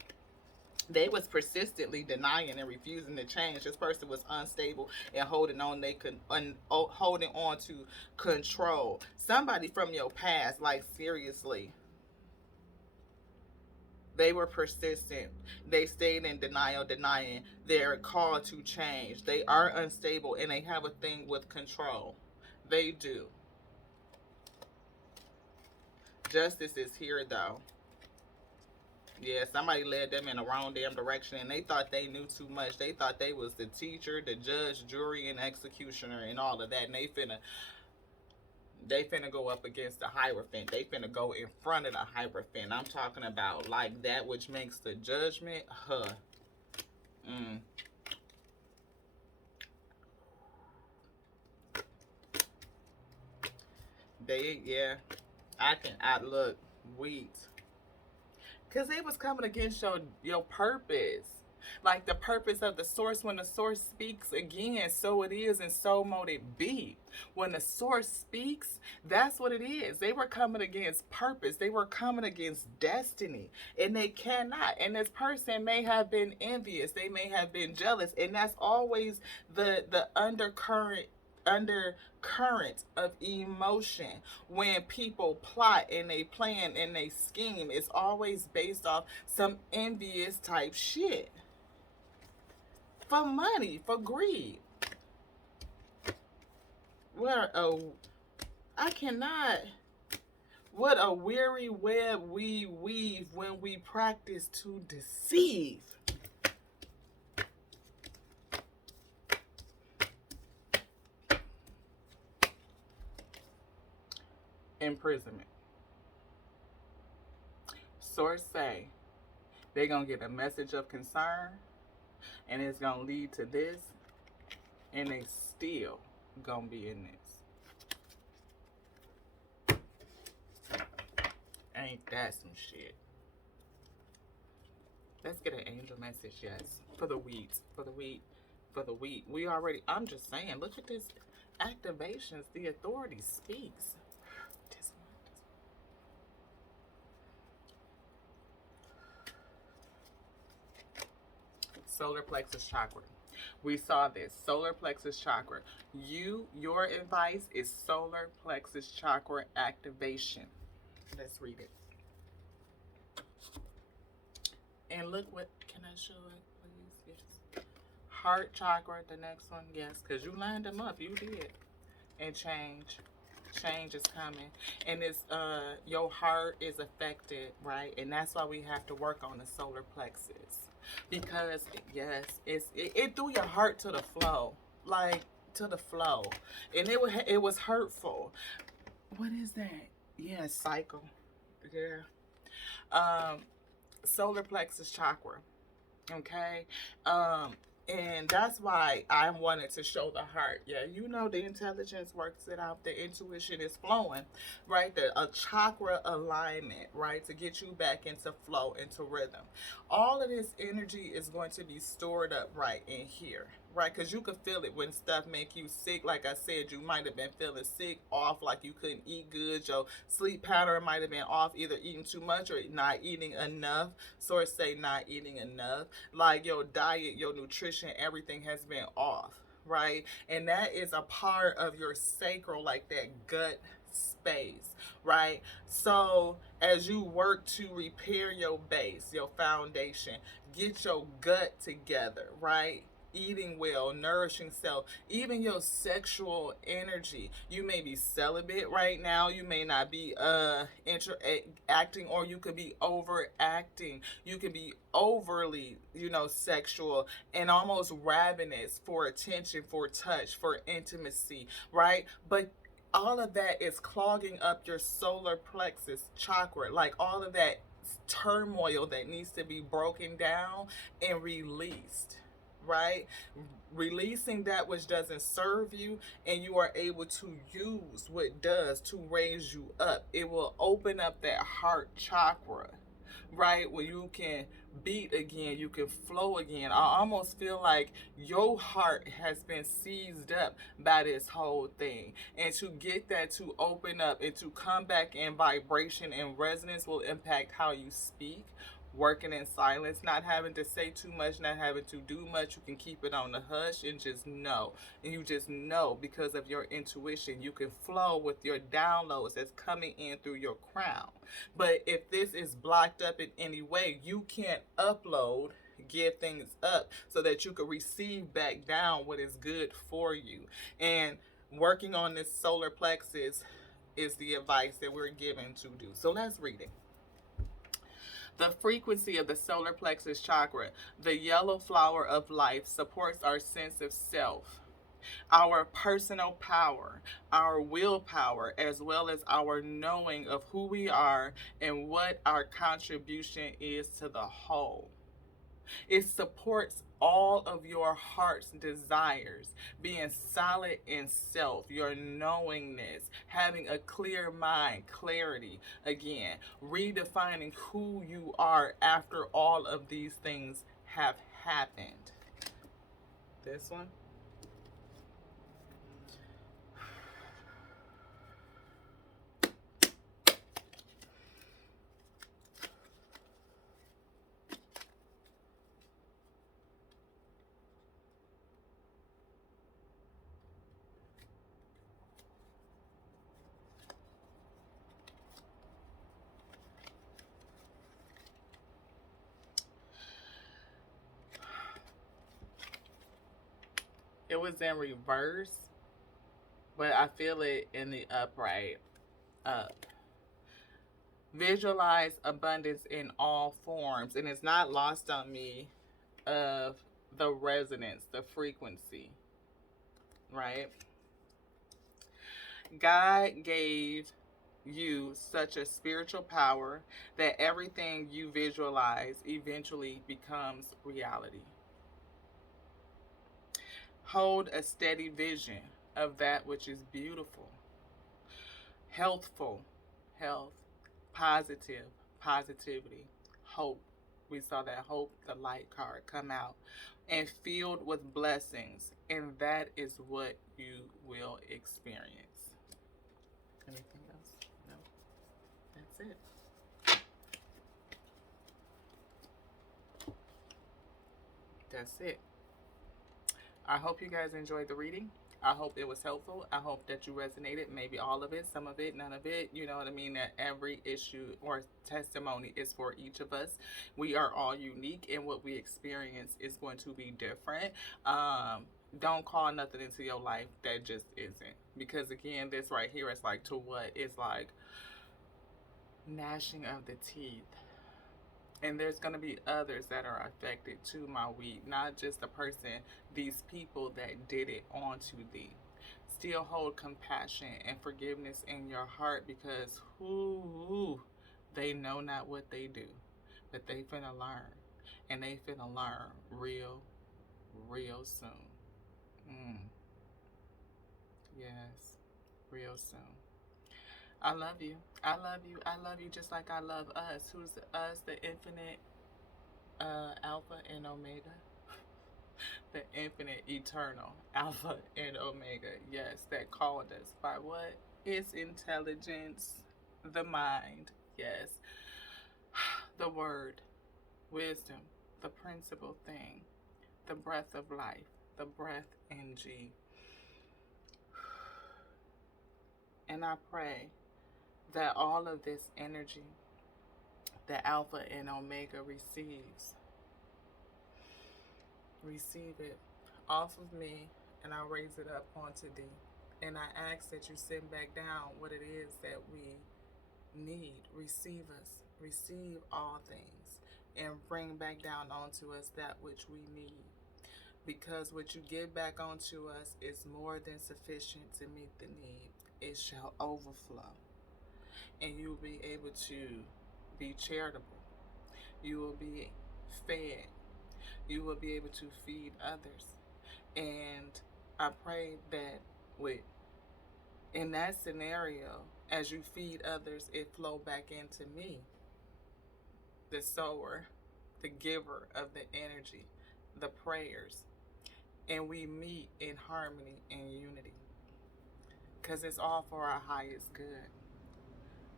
They was persistently denying and refusing to change. This person was unstable and holding on. Holding on to control. Somebody from your past, like, seriously. They were persistent. They stayed in denial, denying their call to change. They are unstable and they have a thing with control. They do. Justice is here, though. Yeah, somebody led them in the wrong damn direction and they thought they knew too much. They thought they was the teacher, the judge, jury, and executioner and all of that. And they finna go up against the Hierophant. They finna go in front of the Hierophant. I'm talking about like that which makes the judgment. I look, wheat. Because they was coming against your purpose. Like the purpose of the source. When the source speaks again, so it is and so mote it be. When the source speaks, that's what it is. They were coming against purpose. They were coming against destiny. And they cannot. And this person may have been envious. They may have been jealous. And that's always the undercurrent of emotion when people plot and they plan and they scheme. It's always based off some envious type shit. For money, for greed. What a weary web we weave when we practice to deceive. Imprisonment. Source say they're going to get a message of concern and it's going to lead to this and they still going to be in this. Ain't that some shit? Let's get an angel message, yes. For the wheat. I'm just saying, look at this activations. The authority speaks. Solar plexus chakra. We saw this. Solar plexus chakra. Your advice is solar plexus chakra activation. Let's read it. And look what, can I show it, please? Yes. Heart chakra, the next one. Yes, because you lined them up. You did. And change. Change is coming. And it's your heart is affected, right? And that's why we have to work on the solar plexus. Because, yes, it threw your heart to the flow. Like, to the flow. And it was hurtful. What is that? Yeah, cycle. Yeah. Solar plexus chakra. Okay. And that's why I wanted to show the heart. Yeah, you know the intelligence works it out. The intuition is flowing, right? A chakra alignment, right? To get you back into flow, into rhythm. All of this energy is going to be stored up right in here, right? Because you could feel it when stuff make you sick. Like I said, you might have been feeling sick, off, like you couldn't eat good. Your sleep pattern might have been off, either eating too much or not eating enough. Source say not eating enough. Like your diet, your nutrition, everything has been off, right? And that is a part of your sacral, like that gut space, right? So as you work to repair your base, your foundation, get your gut together, right? eating well, nourishing self, even your sexual energy. You may be celibate right now. You may not be interacting, or you could be overacting. You can be overly, sexual and almost ravenous for attention, for touch, for intimacy, right? But all of that is clogging up your solar plexus chakra. Like all of that turmoil that needs to be broken down and released, right? Releasing that which doesn't serve you, and you are able to use what does to raise you up. It will open up that heart chakra, right? Where you can beat again, you can flow again. I almost feel like your heart has been seized up by this whole thing. And to get that to open up and to come back in vibration and resonance will impact how you speak. Working in silence, not having to say too much, not having to do much. You can keep it on the hush and just know. And you just know because of your intuition. You can flow with your downloads that's coming in through your crown. But if this is blocked up in any way, you can't upload, give things up so that you can receive back down what is good for you. And working on this solar plexus is the advice that we're given to do. So let's read it. The frequency of the solar plexus chakra, the yellow flower of life, supports our sense of self, our personal power, our willpower, as well as our knowing of who we are and what our contribution is to the whole. It supports all of your heart's desires, being solid in self, your knowingness, having a clear mind, clarity, again, redefining who you are after all of these things have happened. This one. It was in reverse, but I feel it in the upright. Up. Visualize abundance in all forms, and it's not lost on me of the resonance, the frequency, right? God gave you such a spiritual power that everything you visualize eventually becomes reality. Hold a steady vision of that which is beautiful, healthful, health, positive, positivity, hope. We saw that hope, the light card, come out, and filled with blessings. And that is what you will experience. Anything else? No. That's it. That's it. I hope you guys enjoyed the reading. I hope it was helpful. I hope that you resonated. Maybe all of it, some of it, none of it. You know what I mean? That every issue or testimony is for each of us. We are all unique, and what we experience is going to be different. Don't call nothing into your life that just isn't. Because again, this right here is like to what is like gnashing of the teeth. And there's going to be others that are affected too, my weed. Not just the person, these people that did it onto thee. Still hold compassion and forgiveness in your heart, because they know not what they do. But they finna learn. And they finna learn real soon. Yes, real soon. I love you. I love you. I love you just like I love us. Who's us? The infinite Alpha and Omega. The infinite, eternal Alpha and Omega. Yes, that called us by what? Its intelligence, the mind. Yes. The word, wisdom, the principal thing, the breath of life, the breath in G. And I pray that all of this energy that Alpha and Omega receives, receive it off of me, and I raise it up onto thee. And I ask that you send back down what it is that we need. Receive us, receive all things, and bring back down onto us that which we need. Because what you give back onto us is more than sufficient to meet the need. It shall overflow. And you will be able to be charitable. You will be fed. You will be able to feed others. And I pray that in that scenario, as you feed others, it flow back into me, the sower, the giver of the energy, the prayers, and we meet in harmony and unity. Because it's all for our highest good.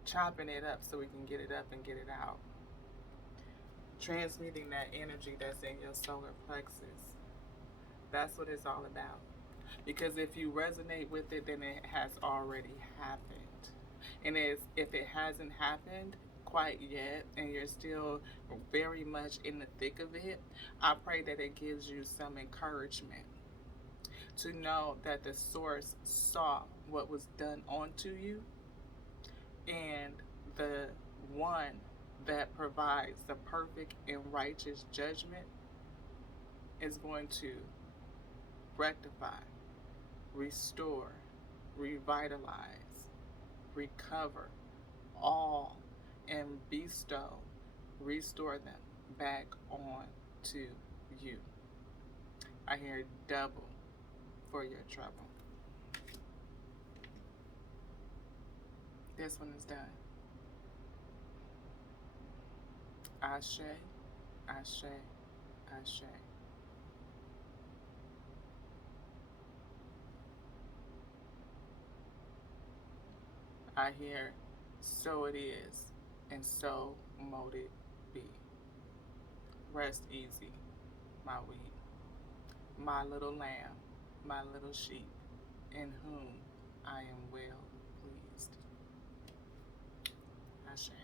Chopping it up so we can get it up and get it out. Transmuting that energy that's in your solar plexus. That's what it's all about. Because if you resonate with it, then it has already happened. And if it hasn't happened quite yet, and you're still very much in the thick of it, I pray that it gives you some encouragement to know that the source saw what was done onto you, and the one that provides the perfect and righteous judgment is going to rectify, restore, revitalize, recover all, and restore them back on to you. I hear double for your trouble. This one is done. Ashe, Ashe, Ashe. I hear, so it is, and so mote it be. Rest easy, my wheat, my little lamb, my little sheep, in whom I am well pleased. Ashe.